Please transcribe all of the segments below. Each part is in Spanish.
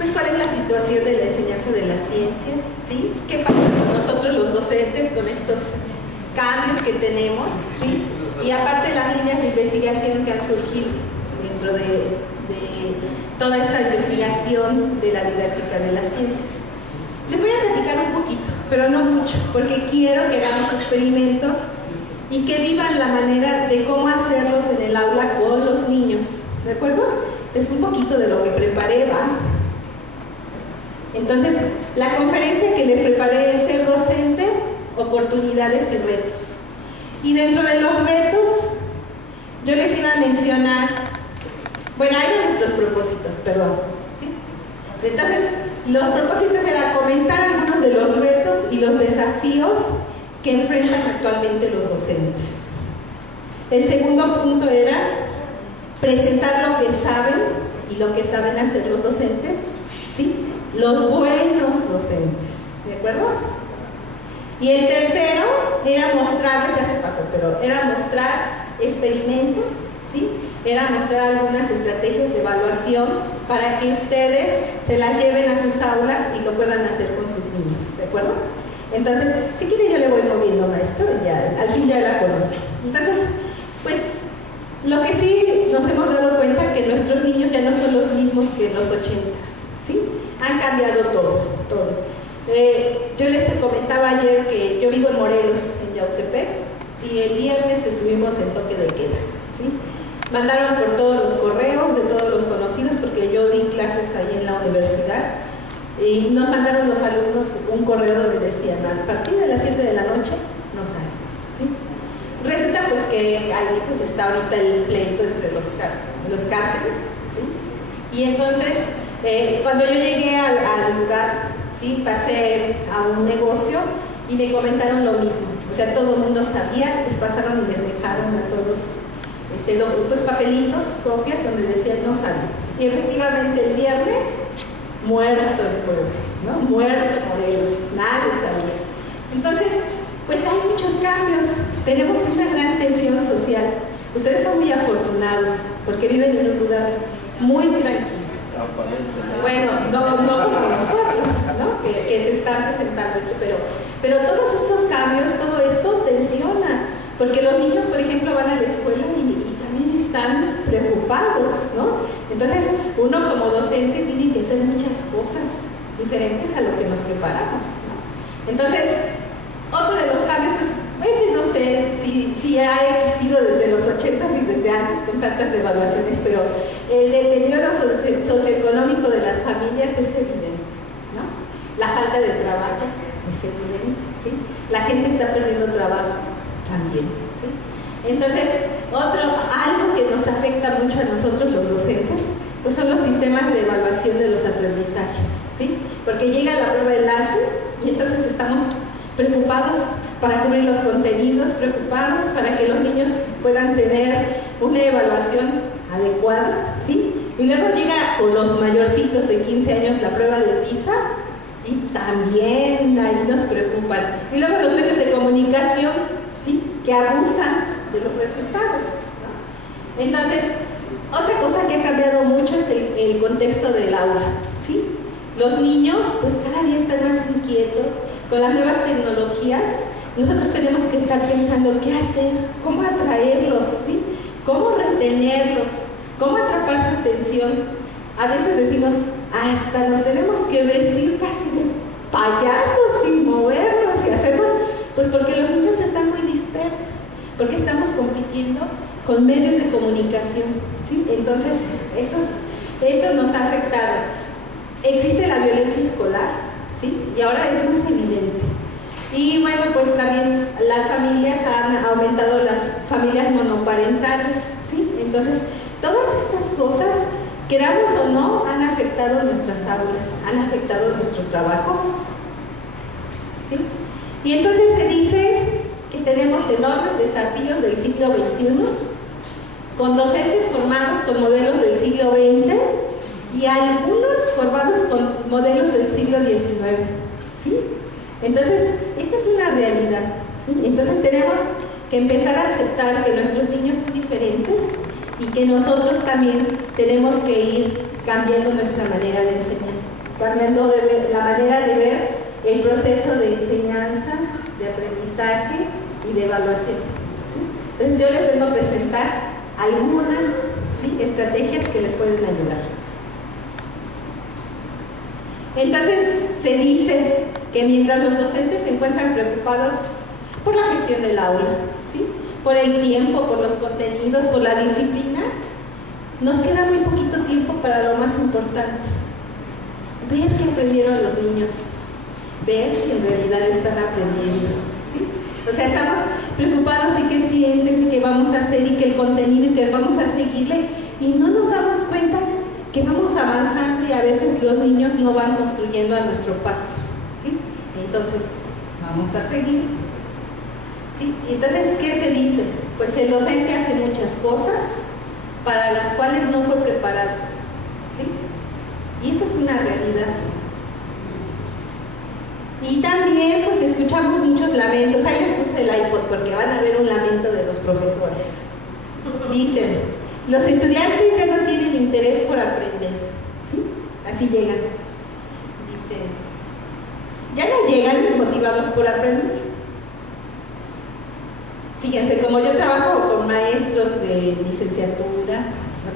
pues cuál es la situación de la enseñanza de las ciencias, ¿sí? ¿Qué pasa con nosotros los docentes con estos cambios que tenemos, ¿sí? Y aparte las líneas de investigación que han surgido dentro de toda esta investigación de la didáctica de las ciencias. Les voy a platicar un poquito, pero no mucho, porque quiero que hagamos experimentos y que vivan la manera de cómo hacerlos en el aula con los niños, ¿de acuerdo? Es un poquito de lo que preparé, ¿va? Entonces, la conferencia que les preparé es el docente, oportunidades y retos. Y dentro de los retos, yo les iba a mencionar, bueno, hay nuestros propósitos, perdón, ¿sí? Entonces, los propósitos era comentar algunos de los retos y los desafíos que enfrentan actualmente los docentes. El segundo punto era presentar lo que saben y lo que saben hacer los docentes, ¿sí? Los buenos docentes, ¿de acuerdo? Y el tercero era mostrar, ya se pasó, pero era mostrar experimentos, ¿sí? Era mostrar algunas estrategias de evaluación para que ustedes se las lleven a sus aulas y lo puedan hacer con sus niños, ¿de acuerdo? Entonces, si quieren yo le voy moviendo, maestro, y ya, al fin ya la conozco. Entonces, pues, lo que sí nos hemos dado cuenta que nuestros niños ya no son los mismos que en los 80, ¿sí? Han cambiado todo, todo. Yo les comentaba ayer que yo vivo en Morelos, en Yautepec, y el viernes estuvimos en toque de queda, ¿sí? Mandaron por todos los correos de todos los conocidos, porque yo di clases ahí en la universidad, y nos mandaron los alumnos un correo donde decían, a partir de las 7 de la noche no salen, ¿sí? Resulta pues que ahí pues está ahorita el pleito entre los cárteles, ¿sí? Y entonces, cuando yo llegué al lugar, ¿sí? Pasé a un negocio y me comentaron lo mismo, o sea, todo el mundo sabía, les pasaron y les dejaron a todos pues papelitos, copias donde decían no salen. Y efectivamente el viernes, muerto el pueblo, ¿no? Muerto Morelos, nadie sabía. Entonces, pues hay muchos cambios, tenemos una gran tensión social. Ustedes son muy afortunados porque viven en un lugar muy tranquilo. Bueno, no como nosotros, ¿no? Que se están presentando esto, pero todos estos cambios, todo esto tensiona, porque los niños, por ejemplo, van a la escuela y también están preocupados, ¿no? Entonces, uno como docente tiene que hacer muchas cosas diferentes a lo que nos preparamos, ¿no? Entonces, otro de los cambios, pues, no sé si ha existido desde los 80s y desde antes con tantas devaluaciones, pero el deterioro socioeconómico de las familias es evidente, ¿no? La falta de trabajo es evidente, ¿sí? La gente está perdiendo trabajo también, ¿sí? Entonces, algo que nos afecta mucho a nosotros los docentes, pues son los sistemas de evaluación de los aprendizajes, ¿sí? Porque llega la prueba de enlace y entonces estamos preocupados para cubrir los contenidos, preocupados para que los niños puedan tener una evaluación adecuada, ¿sí? Y luego llega con los mayorcitos de 15 años la prueba de PISA y también ahí nos preocupan. Y luego los medios de comunicación, ¿sí? Que abusan de los resultados, ¿no? Entonces, otra cosa que ha cambiado mucho es el contexto del aula, ¿sí? Los niños, pues cada día están más inquietos con las nuevas tecnologías. Nosotros tenemos que estar pensando qué hacer, cómo atraerlos, ¿sí? Cómo retenerlos, cómo atrapar su atención. A veces decimos, hasta nos tenemos que vestir casi de payasos y movernos y hacernos, pues porque los niños están muy dispersos, porque estamos compitiendo con medios de comunicación, ¿sí? Entonces, eso nos ha afectado. Existe la violencia escolar, ¿sí? Y ahora es más evidente. Y bueno, pues también las familias han aumentado, las familias monoparentales, ¿sí? Entonces, todas estas cosas, queramos o no, han afectado nuestras aulas, han afectado nuestro trabajo, ¿sí? Y entonces se dice que tenemos enormes desafíos del siglo XXI, con docentes formados con modelos del siglo XX y algunos formados con modelos del siglo XIX, ¿sí? Entonces, esta es una realidad, ¿sí? Entonces tenemos que empezar a aceptar que nuestros niños son diferentes y que nosotros también tenemos que ir cambiando nuestra manera de enseñar. cambiando la manera de ver el proceso de enseñanza, de aprendizaje y de evaluación. ¿Sí? Entonces yo les vengo a presentar algunas, ¿sí?, estrategias que les pueden ayudar. Entonces se dice que mientras los docentes se encuentran preocupados por la gestión del aula, ¿sí?, por el tiempo, por los contenidos, por la disciplina, nos queda muy poquito tiempo para lo más importante: ver qué aprendieron los niños, ver si en realidad están aprendiendo, ¿sí? O sea, estamos preocupados y que sienten, y que vamos a hacer, y que el contenido, y que vamos a seguirle, y no nos damos cuenta que vamos avanzando y a veces los niños no van construyendo a nuestro paso, ¿sí? Entonces, vamos a seguir, ¿sí? Entonces, ¿qué se dice? Pues el docente hace muchas cosas para las cuales no fue preparado, ¿sí? Y eso es una realidad. Y también pues escuchamos muchos lamentos. Ahí les puse el iPod porque van a ver un lamento de los profesores. Dicen: los estudiantes ya no tienen interés por aprender, ¿sí? Así llegan. Dicen: ya no llegan motivados por aprender. Fíjense, como yo trabajo con maestros de licenciatura,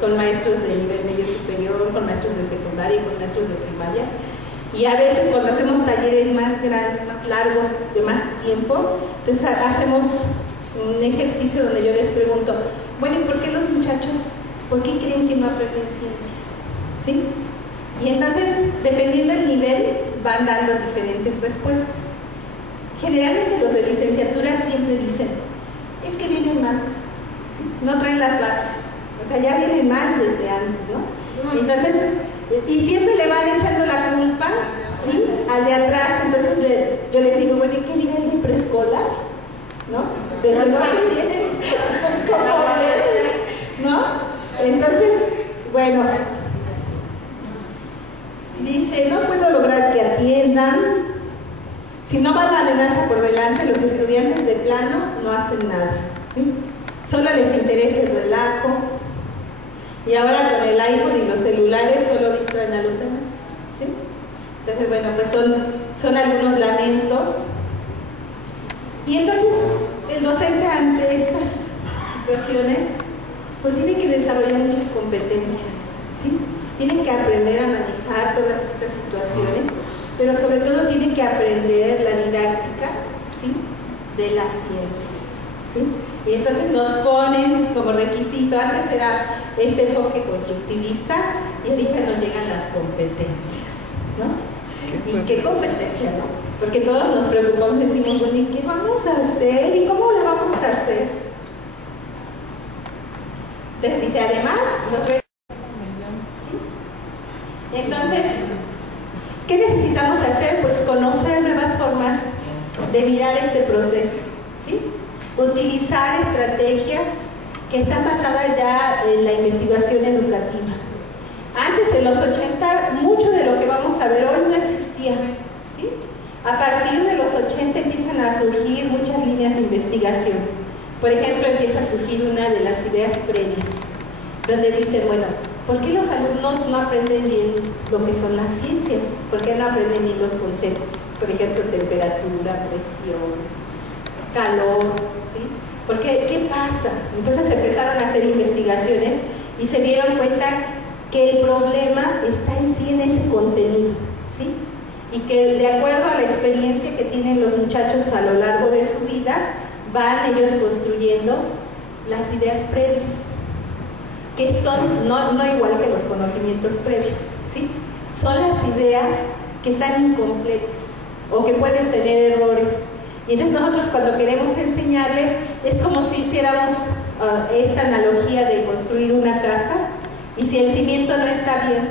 con maestros de nivel medio superior, con maestros de secundaria y con maestros de primaria, y a veces cuando hacemos talleres más grandes, más largos, de más tiempo, entonces hacemos un ejercicio donde yo les pregunto: bueno, ¿y por qué los muchachos, por qué creen que no aprenden ciencias? ¿Sí? Y entonces, dependiendo del nivel, van dando diferentes respuestas. Generalmente los de licenciatura siempre dicen: es que vienen mal, ¿sí? No traen las bases, o sea, ya vienen mal desde antes, ¿no? Entonces, y siempre le van echando la culpa, ¿sí?, al de atrás. Entonces yo les digo: bueno, ¿y qué dirá el de preescolar? ¿No? ¿Desde dónde vienes? ¿Cómo vienes? ¿No? Entonces, bueno, dice: no puedo lograr que atiendan. Si no va la amenaza por delante, los estudiantes de plano no hacen nada, ¿sí? Solo les interesa el relajo. Y ahora con el iPhone y los celulares solo distraen a los demás, ¿sí? Entonces, bueno, pues son algunos lamentos. Y entonces el docente ante estas situaciones pues tiene que desarrollar muchas competencias, ¿sí? Tiene que aprender a manejar todas estas situaciones, pero sobre todo tiene que aprender la didáctica, ¿sí?, de las ciencias, ¿sí? Y entonces nos ponen como requisito: antes era este enfoque constructivista y ahorita nos llegan las competencias, ¿no? ¿Y qué competencia, no? Porque todos nos preocupamos y decimos: bueno, ¿y qué vamos a hacer? ¿Y cómo lo vamos a hacer? Entonces dice: además, ¿sí? Entonces, ¿qué necesitamos hacer? Pues conocer nuevas formas de mirar este proceso, ¿sí? Utilizar estrategias que están basadas ya en la investigación educativa. Antes, en los 80, mucho de lo que vamos a ver hoy no existía, ¿sí? A partir de los 80 empiezan a surgir muchas líneas de investigación. Por ejemplo, empieza a surgir una de las ideas previas, donde dicen: bueno, ¿por qué los alumnos no aprenden bien lo que son las ciencias? ¿Por qué no aprenden bien los conceptos? Por ejemplo, temperatura, presión, calor, ¿sí? ¿Por qué? ¿Qué pasa? Entonces empezaron a hacer investigaciones y se dieron cuenta que el problema está en sí en ese contenido, ¿sí? Y que de acuerdo a la experiencia que tienen los muchachos a lo largo de su vida, van ellos construyendo las ideas previas, que son no igual que los conocimientos previos, ¿sí? Son las ideas que están incompletas o que pueden tener errores. Y entonces nosotros, cuando queremos enseñarles, es como si hiciéramos esta analogía de construir una casa, y si el cimiento no está bien,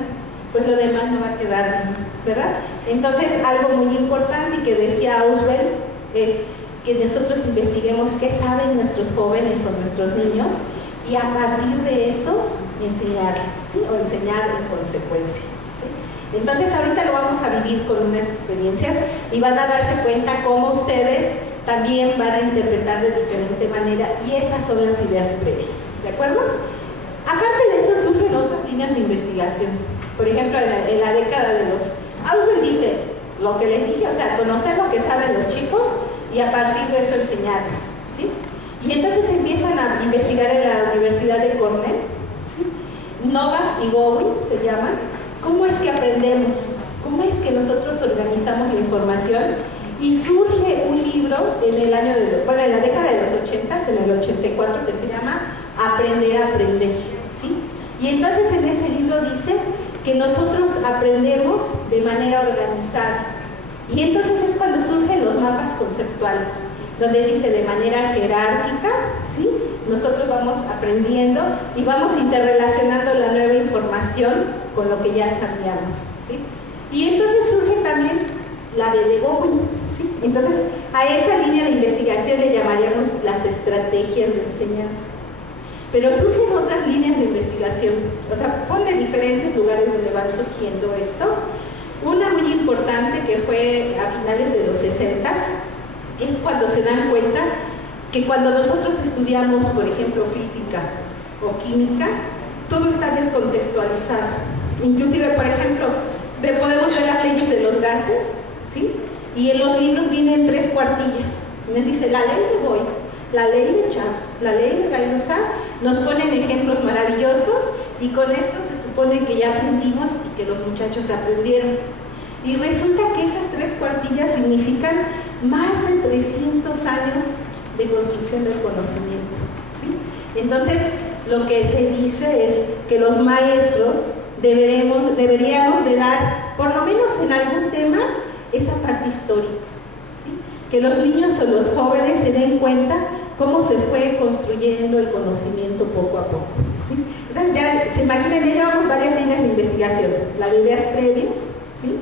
pues lo demás no va a quedar bien, ¿verdad? Entonces, algo muy importante y que decía Auswell es que nosotros investiguemos qué saben nuestros jóvenes o nuestros niños, y a partir de eso enseñarles, ¿sí? O enseñar en consecuencia, ¿sí? Entonces ahorita lo vamos a vivir con unas experiencias y van a darse cuenta cómo ustedes también van a interpretar de diferente manera, y esas son las ideas previas, ¿de acuerdo? Aparte de eso surgen otras líneas de investigación. Por ejemplo, en la década de los... lo que les dije, o sea, conocer lo que saben los chicos y a partir de eso enseñarles, ¿sí? Y entonces empiezan a investigar en la Universidad de Cornell, ¿sí? Nova y Bowen se llaman, ¿cómo es que aprendemos? ¿Cómo es que nosotros organizamos la información? Y surge un libro en el año en la década de los 80, en el 84, que se llama Aprender a Aprender, ¿sí? Y entonces en ese libro dice que nosotros aprendemos de manera organizada. Y entonces es cuando surgen los mapas conceptuales, donde dice de manera jerárquica, ¿sí? Nosotros vamos aprendiendo y vamos interrelacionando la nueva información con lo que ya sabíamos, ¿sí? Y entonces surge también la de Bowen, ¿sí? Entonces a esa línea de investigación le llamaríamos las estrategias de enseñanza. Pero surgen otras líneas de investigación, o sea, son de diferentes lugares donde van surgiendo esto. Una muy importante que fue a finales de los 60 es cuando se dan cuenta que cuando nosotros estudiamos, por ejemplo, física o química, todo está descontextualizado. Inclusive, por ejemplo, podemos ver las leyes de los gases, ¿sí? Y en los libros vienen 3 cuartillas. Nos dice la ley de Boyle, la ley de Charles, la ley de Gay-Lussac, nos ponen ejemplos maravillosos y con esto se supone que ya aprendimos y que los muchachos aprendieron. Y resulta que esas 3 cuartillas significan más de 300 años de construcción del conocimiento, ¿sí? Entonces, lo que se dice es que los maestros deberíamos de dar, por lo menos en algún tema, esa parte histórica, ¿sí? Que los niños o los jóvenes se den cuenta cómo se fue construyendo el conocimiento poco a poco, ¿sí? Entonces ya se imaginan, ya llevamos varias líneas de investigación, la de ideas previas, ¿sí?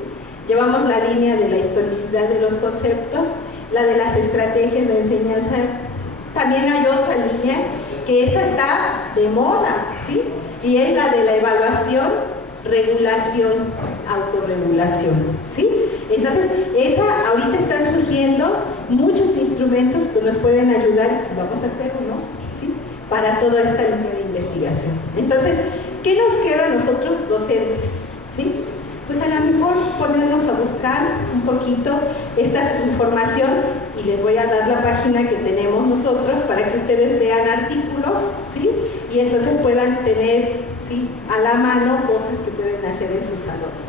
Llevamos la línea de la historicidad de los conceptos, la de las estrategias de enseñanza. También hay otra línea que esa está de moda, ¿sí? Y es la de la evaluación, regulación, autorregulación, ¿sí? Entonces, ahorita están surgiendo muchos instrumentos que nos pueden ayudar, vamos a hacer unos, ¿sí? Para toda esta línea de investigación. Entonces, ¿qué nos queda a nosotros docentes? ¿Sí? Pues a lo mejor ponernos a buscar un poquito esta información y les voy a dar la página que tenemos nosotros para que ustedes vean artículos, ¿sí? Y entonces puedan tener, ¿sí?, a la mano cosas que pueden hacer en sus salones.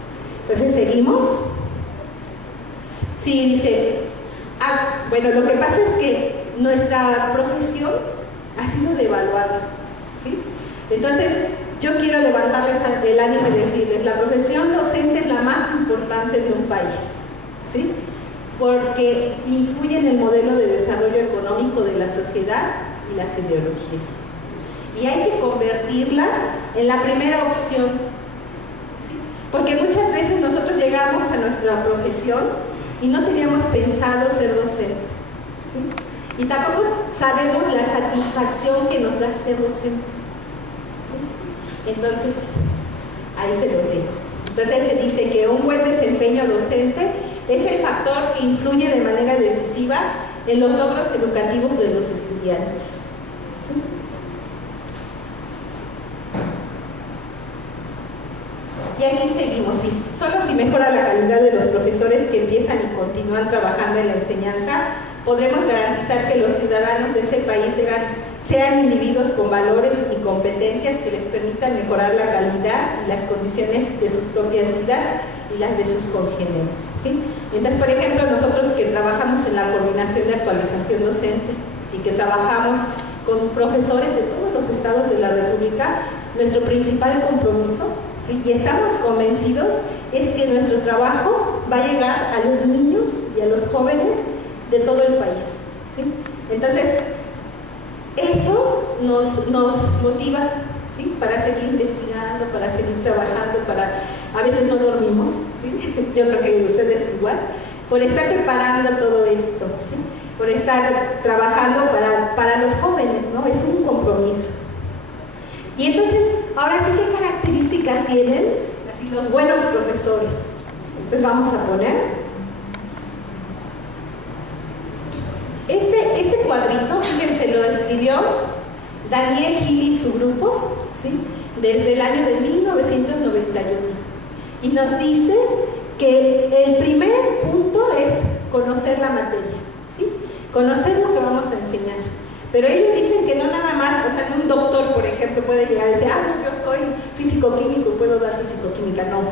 Entonces, ¿seguimos? Sí, dice, bueno, lo que pasa es que nuestra profesión ha sido devaluada, ¿sí? Entonces, yo quiero levantarles el ánimo y decirles, la profesión docente es la más importante de un país, ¿sí? Porque influye en el modelo de desarrollo económico de la sociedad y las ideologías. Y hay que convertirla en la primera opción, ¿sí? Porque muchas veces nosotros llegamos a nuestra profesión y no teníamos pensado ser docentes, ¿sí? Y tampoco sabemos la satisfacción que nos da ser docente, ¿sí? Entonces, ahí se los dejo. Entonces se dice que un buen desempeño docente es el factor que influye de manera decisiva en los logros educativos de los estudiantes, ¿sí? Y aquí seguimos. Solo si mejora la calidad de los profesores que empiezan y continúan trabajando en la enseñanza, podremos garantizar que los ciudadanos de este país sean individuos con valores y competencias que les permitan mejorar la calidad y las condiciones de sus propias vidas y las de sus congéneres, ¿sí? Entonces, por ejemplo, nosotros que trabajamos en la coordinación de actualización docente y que trabajamos con profesores de todos los estados de la República, nuestro principal compromiso, ¿sí?, y estamos convencidos, es que nuestro trabajo va a llegar a los niños y a los jóvenes de todo el país, ¿sí? Entonces, eso nos motiva, ¿sí?, para seguir investigando, para seguir trabajando, a veces no dormimos, ¿sí? Yo creo que ustedes igual, por estar preparando todo esto, ¿sí?, por estar trabajando para los jóvenes, ¿no? Es un compromiso. Y entonces, ahora sí, ¿qué características tienen así los buenos profesores? Entonces vamos a poner este cuadrito, fíjense, lo escribió Daniel Gil y su grupo, ¿sí?, desde el año de 1991. Y nos dice que el primer conocer lo que vamos a enseñar. Pero ellos dicen que no nada más, o sea, un doctor, por ejemplo, puede llegar y decir, ah, yo soy físico-químico y puedo dar físico-química. No.